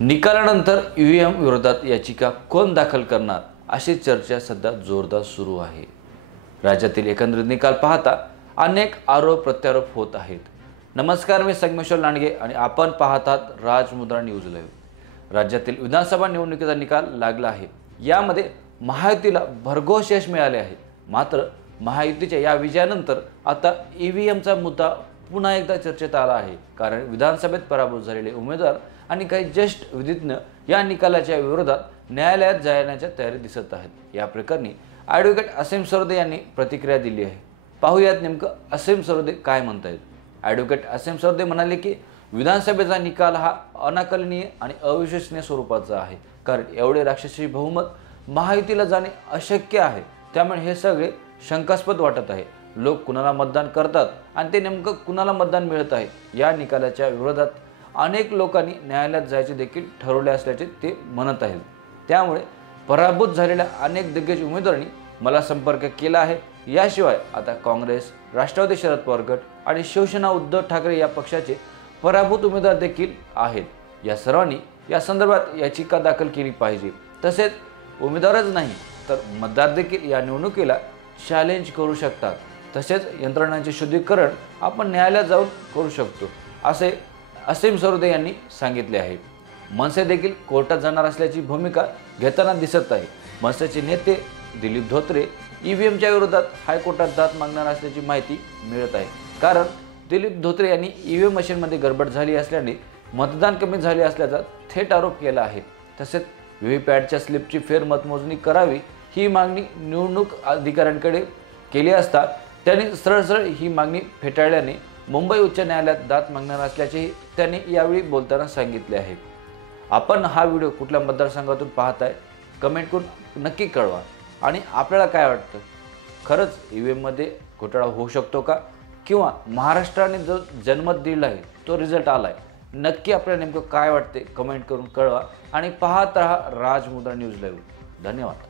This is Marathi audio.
निकालानंतर ईव्हीएम विरोधात याचिका कोण दाखल करणार अशी चर्चा सध्या जोरदार सुरू आहे। राज्यातील एकंदरीत निकाल पाहता अनेक आरोप प्रत्यारोप होत आहेत। नमस्कार, मी संगमेश्वर लांडगे आणि आपण पाहतात राजमुद्रा न्यूज लाईव्ह। राज्यातील विधानसभा निवडणुकीचा निकाल लागला आहे। यामध्ये महायुतीला भरघोस यश मिळाले आहे। मात्र महायुतीच्या या विजयानंतर आता ईव्हीएमचा मुद्दा पुन्हा एकदा चर्चेत आला आहे। कारण विधानसभेत पराभूत झालेले उमेदवार आणि काही ज्येष्ठ विधिज्ञ या निकालाच्या विरोधात न्यायालयात जाण्याच्या तयारीत दिसत आहेत। या प्रकरणी ॲडव्होकेट असीम सरोदे यांनी प्रतिक्रिया दिली आहे। पाहूयात नेमकं असीम सरोदे काय म्हणतायत। ॲडव्होकेट असीम सरोदे म्हणाले की विधानसभेचा निकाल हा अनाकलनीय आणि अविश्वसनीय स्वरूपाचा आहे। कारण एवढे राक्षसी बहुमत महायुतीला जाणे अशक्य आहे। त्यामुळे हे सगळे शंकास्पद वाटत आहे। लोक कुणाला मतदान करतात आणि ते नेमकं कुणाला मतदान मिळत आहे या निकालाच्या विरोधात अनेक लोकांनी न्यायालयात जायचे देखील ठरवले असल्याचे ते म्हणत आहेत। त्यामुळे पराभूत झालेल्या अनेक दिग्गज उमेदवारांनी मला संपर्क केला आहे। याशिवाय आता काँग्रेस, राष्ट्रवादी शरद पवार गट आणि शिवसेना उद्धव ठाकरे या पक्षाचे पराभूत उमेदवार देखील आहेत। या सर्वांनी या संदर्भात याचिका दाखल केली पाहिजे। तसेच उमेदवारच नाही तर मतदार देखील या निवडणुकीला चॅलेंज करू शकतात। तसेच यंत्रणांचे शुद्धीकरण आपण न्यायालयात जाऊन करू शकतो असे असीम सरोदे यांनी सांगितले आहे। मनसे देखील कोर्टात जाणार असल्याची भूमिका घेताना दिसत आहे। मनसेचे नेते दिलीप धोत्रे ईव्हीएमच्या विरोधात हायकोर्टात दाद मागणार असल्याची माहिती मिळत आहे। कारण दिलीप धोत्रे यांनी ईव्हीएम मशीनमध्ये गडबड झाली असल्याने मतदान कमी झाले असल्याचा थेट आरोप केला आहे। तसेच व्हीव्हीपॅटच्या स्लिपची फेरमतमोजणी करावी ही मागणी निवडणूक अधिकाऱ्यांकडे केली असता त्यांनी सरळ ही मागणी फेटाळल्याने मुंबई उच्च न्यायालयात दाद मागणार असल्याचेही त्यांनी यावेळी बोलताना सांगितले आहे। आपण हा व्हिडिओ कुठल्या मतदारसंघातून पाहताय कमेंट करून नक्की कळवा। आणि आपल्याला काय वाटतं, खरंच ईव्हीएममध्ये घोटाळा होऊ शकतो का, किंवा महाराष्ट्राने जो जनमत दिला आहे तो रिझल्ट आला आहे, नक्की आपल्याला नेमकं काय वाटते कमेंट करून कळवा। आणि पाहत रहा राजमुद्रा न्यूज लाईव्ह। धन्यवाद।